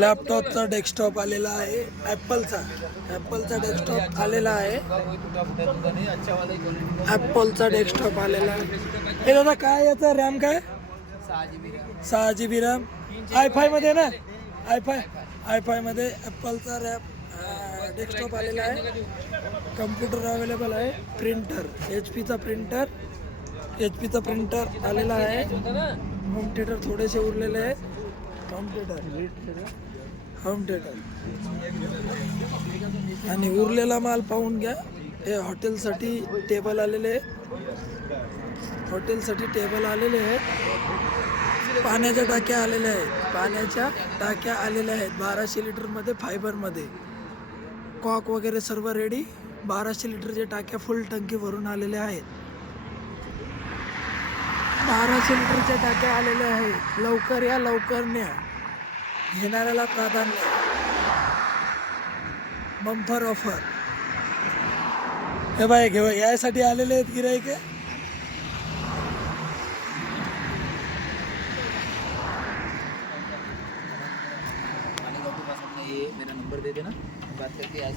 लॅपटॉपचा डेस्कटॉप आलेला आहे. ॲपलचा ॲपलचा डेस्कटॉप आलेला आहे. ॲपलचा डेस्कटॉप आलेला आहे. हे दादा काय याचा रॅम काय? सहा जी बी रॅम. आय फायमध्ये ना? आय फाय आय फायमध्ये ॲपलचा रॅम डेस्कटॉप आलेला आहे. कम्प्युटर अवेलेबल आहे. प्रिंटर एच पीचा प्रिंटर एच पीचा प्रिंटर आलेला आहे. थिएटर थोडेसे उरलेले आहेत. होम थिएटर होम थिएटर आणि उरलेला माल पाहून घ्या. हे हॉटेलसाठी टेबल आलेले आहेत. हॉटेलसाठी टेबल आलेले आहेत. पाण्याच्या टाक्या आलेल्या आहेत. पाण्याच्या टाक्या आलेल्या आहेत. बाराशे लिटरमध्ये फायबरमध्ये. कॉक वगैरे सर्व रेडी बाराशे लिटरच्या टाक्या फुल टंकी भरून आलेल्या आहेत. बाराशे लिटरच्या टाक्या आलेल्या आहेत. लवकर या लवकर न्या. घेणाऱ्याला प्राधान्य. Bumper offer. हे बाय घेऊ यासाठी आलेले आहेत गिराईक मेरा नंबर दे देना. बात करके आज.